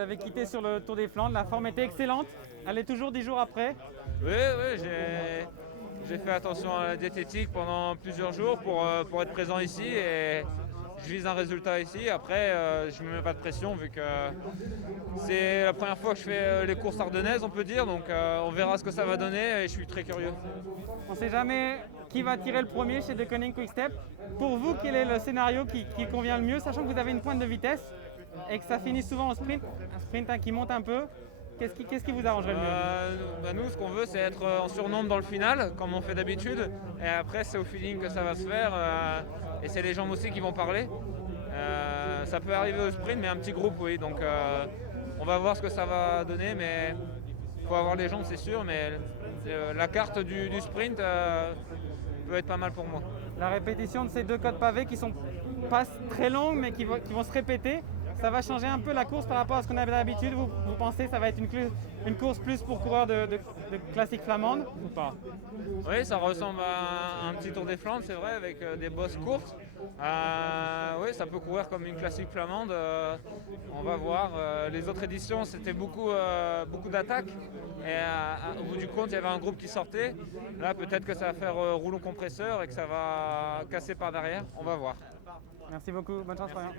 Vous avez quitté sur le Tour des Flandres, la forme était excellente. Elle est toujours 10 jours après. Oui, j'ai fait attention à la diététique pendant plusieurs jours pour être présent ici et je vise un résultat ici. Après, je ne me mets pas de pression vu que c'est la première fois que je fais les courses ardennaises, on peut dire. Donc on verra ce que ça va donner et je suis très curieux. On ne sait jamais qui va tirer le premier chez De Koning Quick-Step. Pour vous, quel est le scénario qui convient le mieux, sachant que vous avez une pointe de vitesse et que ça finit souvent au sprint, un sprint qui monte un peu? Qu'est-ce qui vous arrangerait le mieux? Nous, ce qu'on veut, c'est être en surnombre dans le final, comme on fait d'habitude. Et après, c'est au feeling que ça va se faire. Et c'est les jambes aussi qui vont parler. Ça peut arriver au sprint, mais un petit groupe, oui. Donc, on va voir ce que ça va donner. Mais il faut avoir les jambes, c'est sûr. Mais la carte du sprint peut être pas mal pour moi. La répétition de ces deux codes pavés qui sont pas très longues, mais qui vont se répéter, ça va changer un peu la course par rapport à ce qu'on avait d'habitude. Vous pensez que ça va être une course plus pour coureurs de classique flamande ou pas? Oui, ça ressemble à un petit Tour des Flandres, c'est vrai, avec des bosses courtes. Oui, ça peut courir comme une classique flamande. On va voir. Les autres éditions, c'était beaucoup d'attaques. Et au bout du compte, il y avait un groupe qui sortait. Là, peut-être que ça va faire rouleau compresseur et que ça va casser par derrière. On va voir. Merci beaucoup. Bonne chance, Florian.